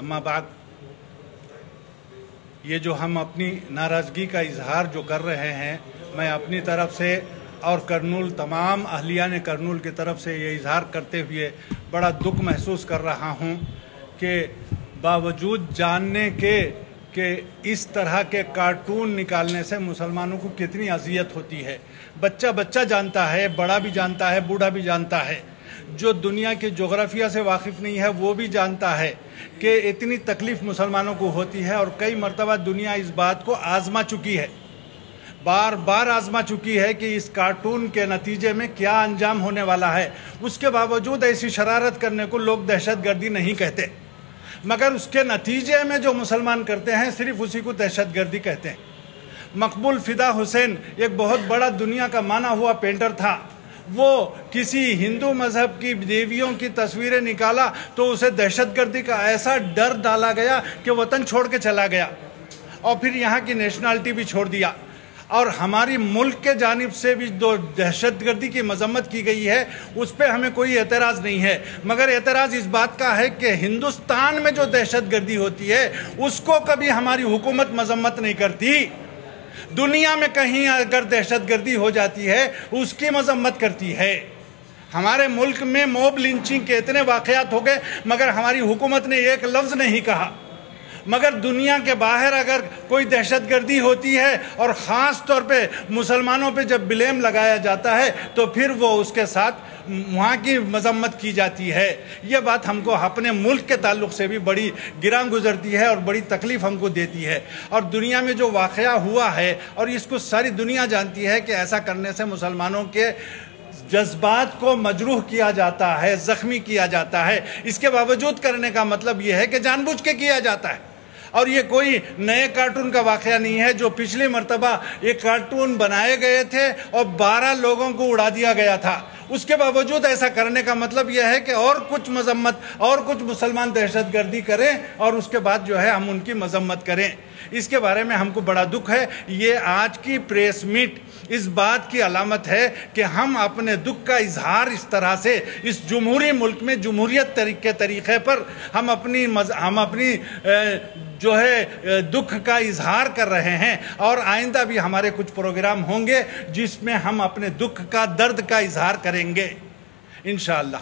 अम्मा बाद ये जो हम अपनी नाराज़गी का इजहार जो कर रहे हैं, मैं अपनी तरफ से और करनूल तमाम अहलियान करनूल की तरफ से ये इजहार करते हुए बड़ा दुख महसूस कर रहा हूँ कि बावजूद जानने के इस तरह के कार्टून निकालने से मुसलमानों को कितनी अजियत होती है। बच्चा बच्चा जानता है, बड़ा भी जानता है, बूढ़ा भी जानता है, जो दुनिया के जोग्राफिया से वाकिफ़ नहीं है वो भी जानता है कि इतनी तकलीफ़ मुसलमानों को होती है। और कई मरतबा दुनिया इस बात को आज़मा चुकी है, बार बार आज़मा चुकी है कि इस कार्टून के नतीजे में क्या अंजाम होने वाला है। उसके बावजूद ऐसी शरारत करने को लोग दहशतगर्दी नहीं कहते, मगर उसके नतीजे में जो मुसलमान करते हैं सिर्फ उसी को दहशतगर्दी कहते हैं। मकबूल फ़िदा हुसैन एक बहुत बड़ा दुनिया का माना हुआ पेंटर था। वो किसी हिंदू मज़हब की देवियों की तस्वीरें निकाला तो उसे दहशतगर्दी का ऐसा डर डाला गया कि वतन छोड़ के चला गया और फिर यहाँ की नेशनलिटी भी छोड़ दिया। और हमारी मुल्क के जानिब से भी जो दहशतगर्दी की मजम्मत की गई है उस पर हमें कोई एतराज़ नहीं है, मगर एतराज़ इस बात का है कि हिंदुस्तान में जो दहशतगर्दी होती है उसको कभी हमारी हुकूमत मजम्मत नहीं करती। दुनिया में कहीं अगर दहशतगर्दी हो जाती है उसकी मजम्मत करती है। हमारे मुल्क में मॉब लिंचिंग के इतने वाक़यात हो गए मगर हमारी हुकूमत ने एक लफ्ज़ नहीं कहा। मगर दुनिया के बाहर अगर कोई दहशतगर्दी होती है और ख़ास तौर पे मुसलमानों पे जब ब्लेम लगाया जाता है तो फिर वो उसके साथ वहाँ की मजम्मत की जाती है। ये बात हमको अपने मुल्क के ताल्लुक़ से भी बड़ी गिरां गुज़रती है और बड़ी तकलीफ़ हमको देती है। और दुनिया में जो वाक़या हुआ है और इसको सारी दुनिया जानती है कि ऐसा करने से मुसलमानों के जज्बात को मजरूह किया जाता है, ज़ख्मी किया जाता है। इसके बावजूद करने का मतलब ये है कि जानबूझ के किया जाता है। और ये कोई नए कार्टून का वाक़या नहीं है। जो पिछली मर्तबा ये कार्टून बनाए गए थे और 12 लोगों को उड़ा दिया गया था, उसके बावजूद ऐसा करने का मतलब यह है कि और कुछ मजम्मत और कुछ मुसलमान दहशतगर्दी करें और उसके बाद जो है हम उनकी मजम्मत करें। इसके बारे में हमको बड़ा दुख है। ये आज की प्रेस मीट इस बात की अलामत है कि हम अपने दुख का इजहार इस तरह से इस जमहूरी मुल्क में जमहूरियत के तरीक़े पर हम अपनी जो है दुख का इजहार कर रहे हैं। और आइंदा भी हमारे कुछ प्रोग्राम होंगे जिसमें हम अपने दुख का, दर्द का इजहार करेंगे इंशाअल्लाह।